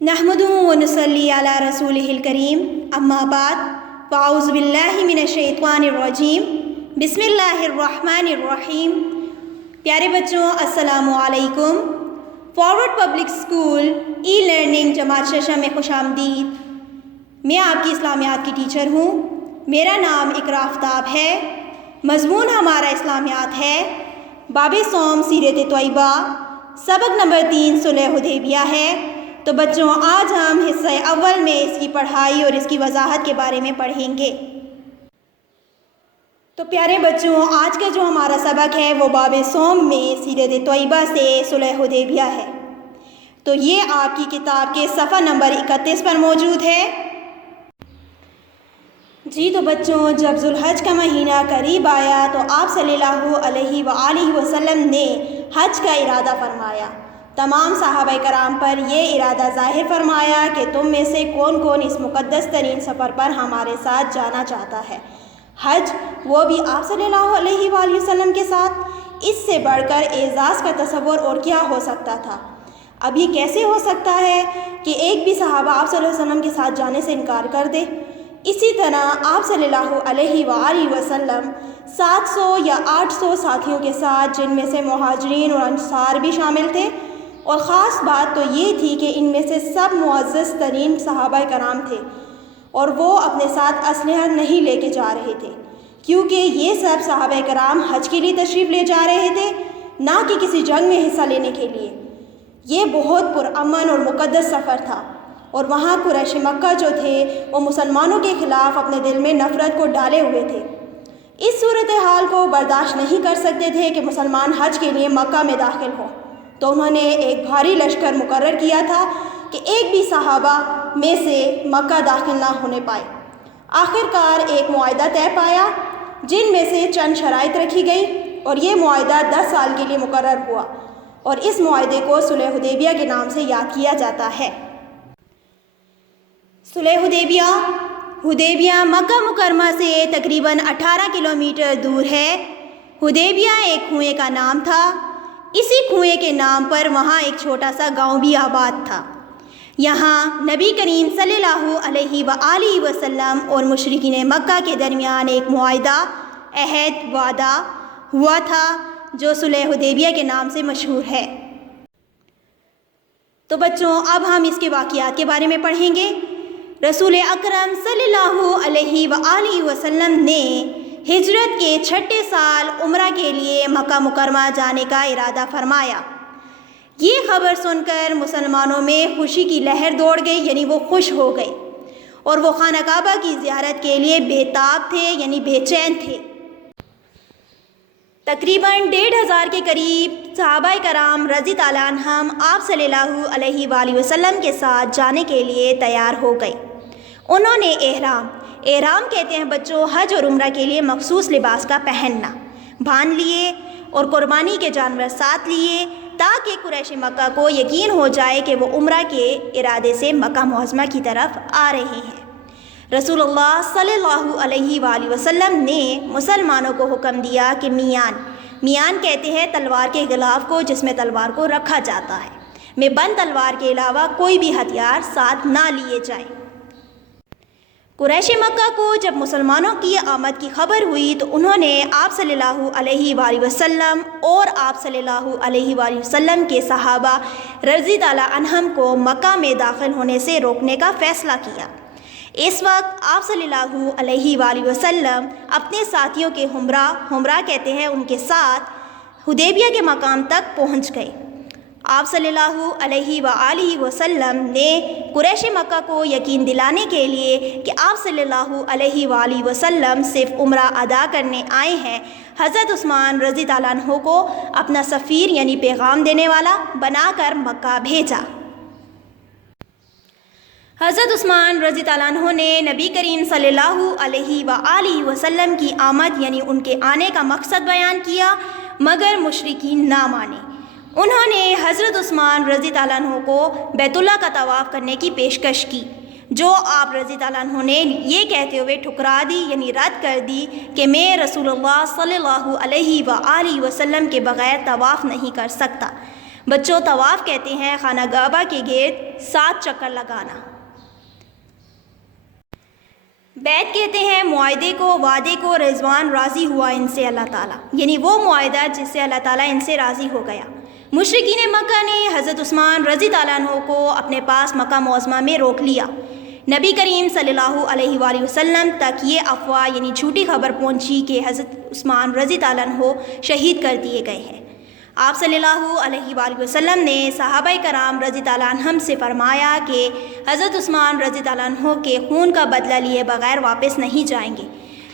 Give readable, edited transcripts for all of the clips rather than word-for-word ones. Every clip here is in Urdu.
نحمدہ ونصلی علی رسولہ الکریم، اما بعد، فاعوذ باللہ من الشیطان الرجیم، بسم اللہ الرحمن الرحیم۔ پیارے بچوں، السلام علیکم۔ Forward public school e learning جماعت ششم میں خوش آمدید۔ میں آپ کی اسلامیات کی ٹیچر ہوں۔ میرا نام اقراء آفتاب ہے۔ مضمون ہمارا اسلامیات ہے۔ باب صوم سیرت طیبہ، سبق نمبر 3 صلح حدیبیہ ہے۔ تو بچوں، آج ہم حصہ اول میں اس کی پڑھائی اور اس کی وضاحت کے بارے میں پڑھیں گے۔ تو پیارے بچوں، آج کا جو ہمارا سبق ہے وہ باب صوم میں سیرت طیبہ سے صلح حدیبیہ ہے۔ تو یہ آپ کی کتاب کے صفحہ نمبر 31 پر موجود ہے۔ جی تو بچوں، جب ذوالحج کا مہینہ قریب آیا تو آپ صلی اللہ علیہ وآلہ وسلم نے حج کا ارادہ فرمایا۔ تمام صحابہ کرام پر یہ ارادہ ظاہر فرمایا کہ تم میں سے کون کون اس مقدس ترین سفر پر ہمارے ساتھ جانا چاہتا ہے۔ حج، وہ بھی آپ صلی اللہ علیہ وآلہ وسلم کے ساتھ۔ اس سے بڑھ کر اعزاز کا تصور اور کیا ہو سکتا تھا؟ اب یہ کیسے ہو سکتا ہے کہ ایک بھی صحابہ آپ صلی اللہ علیہ وسلم کے ساتھ جانے سے انکار کر دے؟ اسی طرح آپ صلی اللہ علیہ وآلہ وسلم 700 یا 800 ساتھیوں کے ساتھ، جن میں سے مہاجرین اور انصار بھی شامل تھے، اور خاص بات تو یہ تھی کہ ان میں سے سب معزز ترین صحابہ کرام تھے، اور وہ اپنے ساتھ اسلحہ نہیں لے کے جا رہے تھے، کیونکہ یہ سب صحابہ کرام حج کے لیے تشریف لے جا رہے تھے، نہ کہ کسی جنگ میں حصہ لینے کے لیے۔ یہ بہت پرامن اور مقدس سفر تھا، اور وہاں قریش مکہ جو تھے وہ مسلمانوں کے خلاف اپنے دل میں نفرت کو ڈالے ہوئے تھے۔ اس صورتحال کو برداشت نہیں کر سکتے تھے کہ مسلمان حج کے لیے مکہ میں داخل ہوں، تو انہوں نے ایک بھاری لشکر مقرر کیا تھا کہ ایک بھی صحابہ میں سے مکہ داخل نہ ہونے پائے۔ آخرکار ایک معاہدہ طے پایا، جن میں سے چند شرائط رکھی گئی، اور یہ معاہدہ 10 سال کے لیے مقرر ہوا، اور اس معاہدے کو صلح حدیبیہ کے نام سے یاد کیا جاتا ہے۔ صلح حدیبیہ مکہ مکرمہ سے تقریباً 18 کلومیٹر دور ہے۔ حدیبیہ ایک کنویں کا نام تھا۔ اسی کنویں کے نام پر وہاں ایک چھوٹا سا گاؤں بھی آباد تھا۔ یہاں نبی کریم صلی اللہ علیہ وآلہ وسلم اور مشرکین مکہ کے درمیان ایک معاہدہ، عہد، وعدہ ہوا تھا، جو صلح حدیبیہ کے نام سے مشہور ہے۔ تو بچوں، اب ہم اس کے واقعات کے بارے میں پڑھیں گے۔ رسول اکرم صلی اللہ علیہ وآلہ وسلم نے ہجرت کے 6 سال عمرہ کے لیے مکہ مکرمہ جانے کا ارادہ فرمایا۔ یہ خبر سن کر مسلمانوں میں خوشی کی لہر دوڑ گئی، یعنی وہ خوش ہو گئے، اور وہ خانہ کعبہ کی زیارت کے لیے بے تاب تھے، یعنی بے چین تھے۔ تقریباً 1500 کے قریب صحابہ کرام رضی تعالیٰ عنہم آپ صلی اللہ علیہ وآلہ وسلم کے ساتھ جانے کے لیے تیار ہو گئے۔ انہوں نے احرام کہتے ہیں بچوں حج اور عمرہ کے لیے مخصوص لباس کا پہننا، باندھ لیے، اور قربانی کے جانور ساتھ لیے، تاکہ قریش مکہ کو یقین ہو جائے کہ وہ عمرہ کے ارادے سے مکہ معظمہ کی طرف آ رہے ہیں۔ رسول اللہ صلی اللہ علیہ وآلہ وسلم نے مسلمانوں کو حکم دیا کہ میان کہتے ہیں تلوار کے غلاف کو جس میں تلوار کو رکھا جاتا ہے، میں بند تلوار کے علاوہ کوئی بھی ہتھیار ساتھ نہ لیے جائیں۔ قریش مکہ کو جب مسلمانوں کی آمد کی خبر ہوئی تو انہوں نے آپ صلی اللہ علیہ وآلہ وسلم اور آپ صلی اللہ علیہ وآلہ وسلم کے صحابہ رضی تعالیٰ عنہم کو مکہ میں داخل ہونے سے روکنے کا فیصلہ کیا۔ اس وقت آپ صلی اللہ علیہ وآلہ وسلم اپنے ساتھیوں کے ہمراہ کہتے ہیں ان کے ساتھ حدیبیہ کے مقام تک پہنچ گئے۔ آپ صلی اللہ علیہ وآلہ وسلم نے قریش مکہ کو یقین دلانے کے لیے کہ آپ صلی اللہ علیہ وآلہ وسلم صرف عمرہ ادا کرنے آئے ہیں، حضرت عثمان رضی تعالیٰ عنہ کو اپنا سفیر یعنی پیغام دینے والا بنا کر مکہ بھیجا۔ حضرت عثمان رضی تعالیٰ عنہ نے نبی کریم صلی اللہ علیہ وآلہ وسلم کی آمد یعنی ان کے آنے کا مقصد بیان کیا، مگر مشرکین نہ مانے۔ انہوں نے حضرت عثمان رضی تعالیٰ عنہ کو بیت اللہ کا طواف کرنے کی پیشکش کی، جو آپ رضی تعالیٰ عنہ نے یہ کہتے ہوئے ٹھکرا دی، یعنی رد کر دی کہ میں رسول اللہ صلی اللہ علیہ وآلہ وسلم کے بغیر طواف نہیں کر سکتا۔ بچوں، طواف کہتے ہیں خانہ کعبہ کے گرد 7 چکر لگانا۔ بیعت کہتے ہیں معاہدے کو، وعدے کو۔ رضوان راضی ہوا ان سے اللہ تعالیٰ، یعنی وہ معاہدہ جس سے اللہ تعالیٰ ان سے راضی ہو گیا۔ مشرکین مکہ نے حضرت عثمان رضی اللہ عنہ کو اپنے پاس مکہ معظمہ میں روک لیا۔ نبی کریم صلی اللہ علیہ وآلہ وسلم تک یہ افواہ یعنی جھوٹی خبر پہنچی کہ حضرت عثمان رضی اللہ عنہ شہید کر دیے گئے ہیں۔ آپ صلی اللہ علیہ وآلہ وسلم نے صحابہ کرام رضی اللہ عنہم سے فرمایا کہ حضرت عثمان رضی اللہ عنہ کے خون کا بدلہ لیے بغیر واپس نہیں جائیں گے۔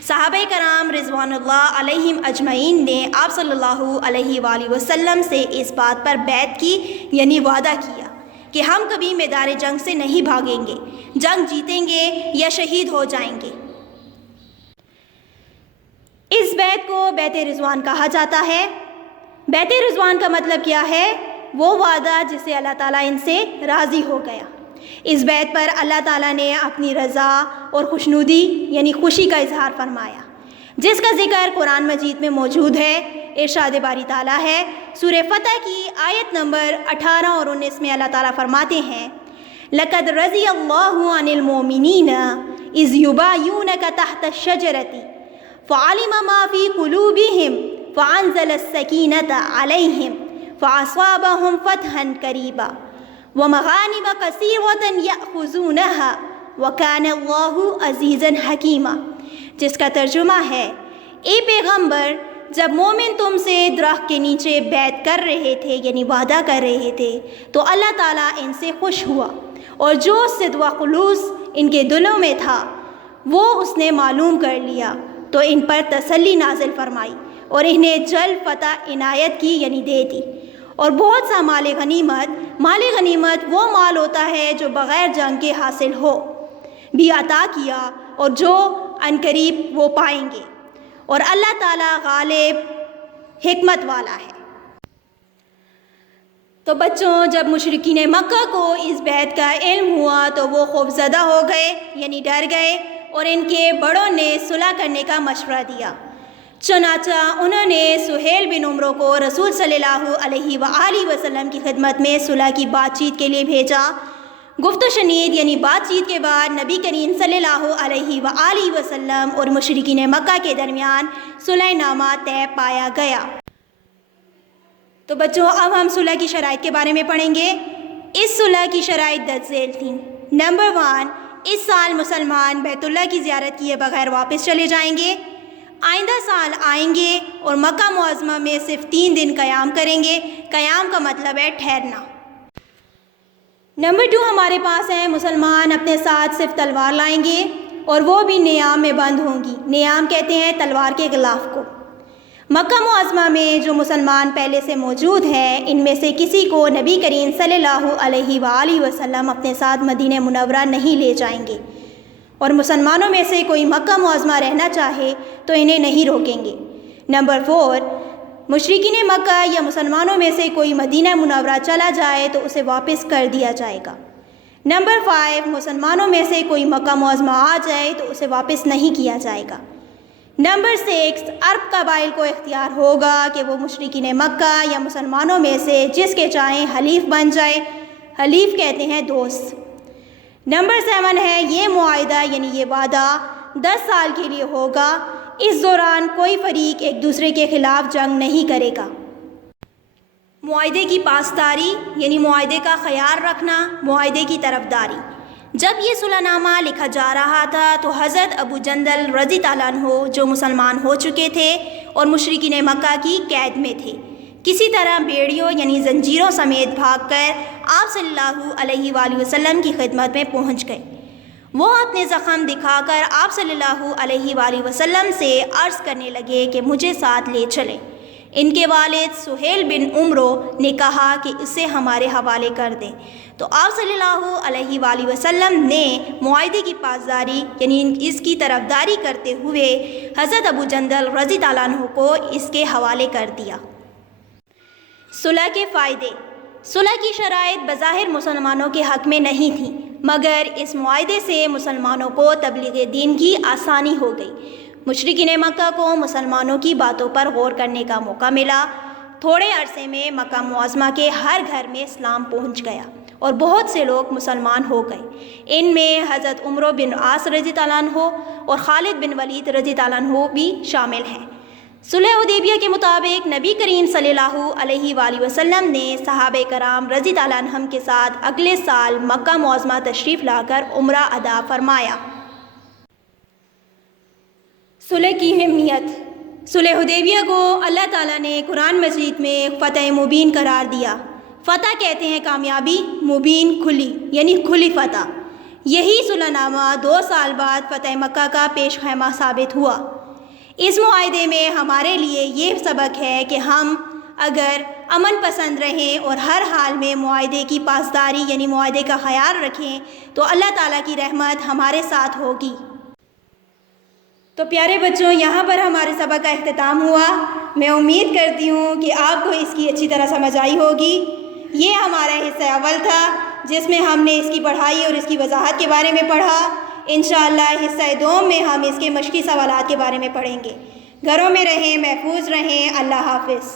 صحابہ کرام رضوان اللہ علیہم اجمعین نے آپ صلی اللہ علیہ وآلہ وسلم سے اس بات پر بیعت کی، یعنی وعدہ کیا کہ ہم کبھی میدان جنگ سے نہیں بھاگیں گے، جنگ جیتیں گے یا شہید ہو جائیں گے۔ اس بیعت کو بیعت رضوان کہا جاتا ہے۔ بیعت رضوان کا مطلب کیا ہے؟ وہ وعدہ جس سے اللہ تعالیٰ ان سے راضی ہو گیا۔ اس بیعت پر اللہ تعالیٰ نے اپنی رضا اور خوشنودی یعنی خوشی کا اظہار فرمایا، جس کا ذکر قرآن مجید میں موجود ہے۔ ارشاد باری تعالیٰ ہے سورہ فتح کی آیت نمبر 18 اور 19 میں اللہ تعالیٰ فرماتے ہیں لَقَدْ رَضِيَ اللَّهُ عَنِ الْمُؤْمِنِينَ إِذْ يُبَايِعُونَكَ تَحْتَ الشَّجَرَةِ فَعَلِمَ مَا فِي قُلُوبِهِمْ فَأَنزَلَ السَّكِينَةَ عَلَيْهِمْ فَأَصَابَهُمْ فَتْحًا قَرِيبًا وَمَغَانِمَ كَثِيرَةً يَأْخُذُونَهَا وَكَانَ اللَّهُ عَزِيزًا حَكِيمًا، جس کا ترجمہ ہے اے پیغمبر، جب مومن تم سے درخت کے نیچے بیعت کر رہے تھے یعنی وعدہ کر رہے تھے تو اللہ تعالیٰ ان سے خوش ہوا، اور جو صدق و خلوص ان کے دلوں میں تھا وہ اس نے معلوم کر لیا تو ان پر تسلی نازل فرمائی اور انہیں جلد فتح عنایت کی یعنی دے دی، اور بہت سا مال غنیمت وہ مال ہوتا ہے جو بغیر جنگ کے حاصل ہو بھی عطا کیا، اور جو عنقریب وہ پائیں گے، اور اللہ تعالیٰ غالب حکمت والا ہے۔ تو بچوں، جب مشرکین مکہ کو اس بیعت کا علم ہوا تو وہ خوفزدہ ہو گئے یعنی ڈر گئے، اور ان کے بڑوں نے صلح کرنے کا مشورہ دیا۔ چنانچہ انہوں نے سہیل بن عمرو کو رسول صلی اللہ علیہ وآلہ وسلم کی خدمت میں صلح کی بات چیت کے لیے بھیجا۔ گفت و شنید یعنی بات چیت کے بعد نبی کریم صلی اللہ علیہ وآلہ وسلم اور مشرکین مکہ کے درمیان صلح نامہ طے پایا گیا۔ تو بچوں، اب ہم صلح کی شرائط کے بارے میں پڑھیں گے۔ اس صلح کی شرائط درج ذیل تھیں۔ نمبر 1، اس سال مسلمان بیت اللہ کی زیارت کیے بغیر واپس چلے جائیں گے، آئندہ سال آئیں گے اور مکہ معظمہ میں صرف 3 دن قیام کریں گے۔ قیام کا مطلب ہے ٹھہرنا۔ نمبر 2 ہمارے پاس ہے مسلمان اپنے ساتھ صرف تلوار لائیں گے اور وہ بھی نیام میں بند ہوں گی۔ نیام کہتے ہیں تلوار کے غلاف کو۔ مکہ معظمہ میں جو مسلمان پہلے سے موجود ہیں ان میں سے کسی کو نبی کریم صلی اللہ علیہ وآلہ وسلم اپنے ساتھ مدینہ منورہ نہیں لے جائیں گے، اور مسلمانوں میں سے کوئی مکہ معظمہ رہنا چاہے تو انہیں نہیں روکیں گے۔ نمبر 4، مشرکین مکہ یا مسلمانوں میں سے کوئی مدینہ منورہ چلا جائے تو اسے واپس کر دیا جائے گا۔ نمبر 5، مسلمانوں میں سے کوئی مکہ معظمہ آ جائے تو اسے واپس نہیں کیا جائے گا۔ نمبر 6، عرب قبائل کو اختیار ہوگا کہ وہ مشرکین مکہ یا مسلمانوں میں سے جس کے چاہیں حلیف بن جائے۔ حلیف کہتے ہیں دوست۔ نمبر 7 ہے یہ معاہدہ یعنی یہ وعدہ 10 سال کے لیے ہوگا۔ اس دوران کوئی فریق ایک دوسرے کے خلاف جنگ نہیں کرے گا۔ معاہدے کی پاسداری یعنی معاہدے کا خیال رکھنا، معاہدے کی طرفداری۔ جب یہ صلح نامہ لکھا جا رہا تھا تو حضرت ابو جندل رضی اللہ عنہ جو مسلمان ہو چکے تھے اور مشرکین مکہ کی قید میں تھے، کسی طرح بیڑیوں یعنی زنجیروں سمیت بھاگ کر آپ صلی اللہ علیہ وآلہ وسلم کی خدمت میں پہنچ گئے۔ وہ اپنے زخم دکھا کر آپ صلی اللہ علیہ وآلہ وسلم سے عرض کرنے لگے کہ مجھے ساتھ لے چلیں۔ ان کے والد سہیل بن عمرو نے کہا کہ اسے ہمارے حوالے کر دیں، تو آپ صلی اللہ علیہ وآلہ وسلم نے معاہدے کی پاسداری یعنی اس کی طرفداری کرتے ہوئے حضرت ابو جندل رضی اللہ عنہ کو اس کے حوالے کر دیا۔ صلح کے فائدے۔ صلح کی شرائط بظاہر مسلمانوں کے حق میں نہیں تھیں، مگر اس معاہدے سے مسلمانوں کو تبلیغ دین کی آسانی ہو گئی۔ مشرکین مکہ کو مسلمانوں کی باتوں پر غور کرنے کا موقع ملا، تھوڑے عرصے میں مکہ معظمہ کے ہر گھر میں اسلام پہنچ گیا اور بہت سے لوگ مسلمان ہو گئے۔ ان میں حضرت عمرو بن عاص رضی اللہ عنہ اور خالد بن ولید رضی اللہ عنہ بھی شامل ہیں۔ صلح حدیبیہ کے مطابق نبی کریم صلی اللہ علیہ وآلہ وسلم نے صحابہ کرام رضی اللہ عنہم کے ساتھ اگلے سال مکہ معظمہ تشریف لا کر عمرہ ادا فرمایا۔ صلح کی اہمیت۔ صلح حدیبیہ کو اللہ تعالیٰ نے قرآن مجید میں فتح مبین قرار دیا۔ فتح کہتے ہیں کامیابی، مبین کھلی، یعنی کھلی فتح۔ یہی صلح نامہ 2 سال بعد فتح مکہ کا پیش خیمہ ثابت ہوا۔ اس معاہدے میں ہمارے لیے یہ سبق ہے کہ ہم اگر امن پسند رہیں اور ہر حال میں معاہدے کی پاسداری یعنی معاہدے کا خیال رکھیں تو اللہ تعالیٰ کی رحمت ہمارے ساتھ ہوگی۔ تو پیارے بچوں، یہاں پر ہمارے سبق کا اختتام ہوا۔ میں امید کرتی ہوں کہ آپ کو اس کی اچھی طرح سمجھ آئی ہوگی۔ یہ ہمارا حصہ اول تھا جس میں ہم نے اس کی پڑھائی اور اس کی وضاحت کے بارے میں پڑھا۔ انشاءاللہ حصہ دوم میں ہم اس کے مشقی سوالات کے بارے میں پڑھیں گے۔ گھروں میں رہیں، محفوظ رہیں۔ اللہ حافظ۔